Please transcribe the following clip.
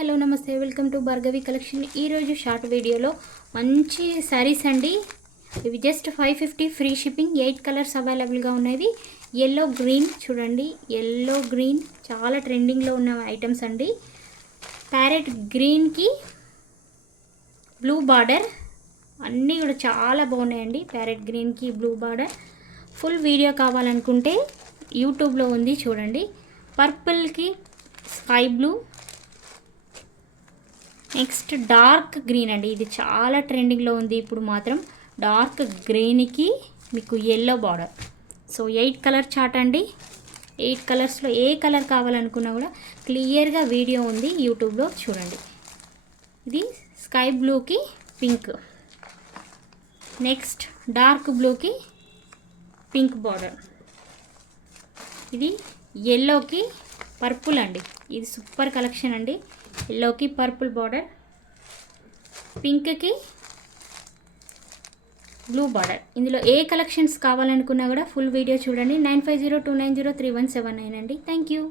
Hello నమస్తే, welcome to Bhargavi collection. ఈరోజు short వీడియోలో మంచి శారీస్ అండి. ఇవి జస్ట్ 550 ఫ్రీ షిప్పింగ్. 8 కలర్స్ అవైలబుల్గా ఉన్నాయి. ఎల్లో గ్రీన్ చూడండి, ఎల్లో గ్రీన్ చాలా ట్రెండింగ్లో ఉన్న ఐటమ్స్ అండి. ప్యారెట్ గ్రీన్కి బ్లూ బార్డర్ అన్నీ కూడా చాలా బాగున్నాయండి. ప్యారెట్ గ్రీన్కి బ్లూ బార్డర్. ఫుల్ వీడియో కావాలనుకుంటే యూట్యూబ్లో ఉంది చూడండి. పర్పుల్కి sky blue, next dark green అండి. ఇది చాలా ట్రెండింగ్లో ఉంది ఇప్పుడు మాత్రం. డార్క్ గ్రీన్కి మీకు yellow border. So 8 colour chart అండి. 8 కలర్స్లో ఏ కలర్ కావాలనుకున్నా కూడా క్లియర్గా వీడియో ఉంది యూట్యూబ్లో చూడండి. ఇది స్కై బ్లూకి పింక్, నెక్స్ట్ డార్క్ బ్లూకి పింక్ బార్డర్, ఇది ఎల్లోకి పర్పుల్ అండి. ఇది సూపర్ కలెక్షన్ అండి. ఎల్లోకి పర్పుల్ బార్డర్, పింక్కి బ్లూ బార్డర్. ఇందులో ఏ కలెక్షన్స్ కావాలనుకున్నా కూడా ఫుల్ వీడియో చూడండి. 9502903179 అండి. Thank you.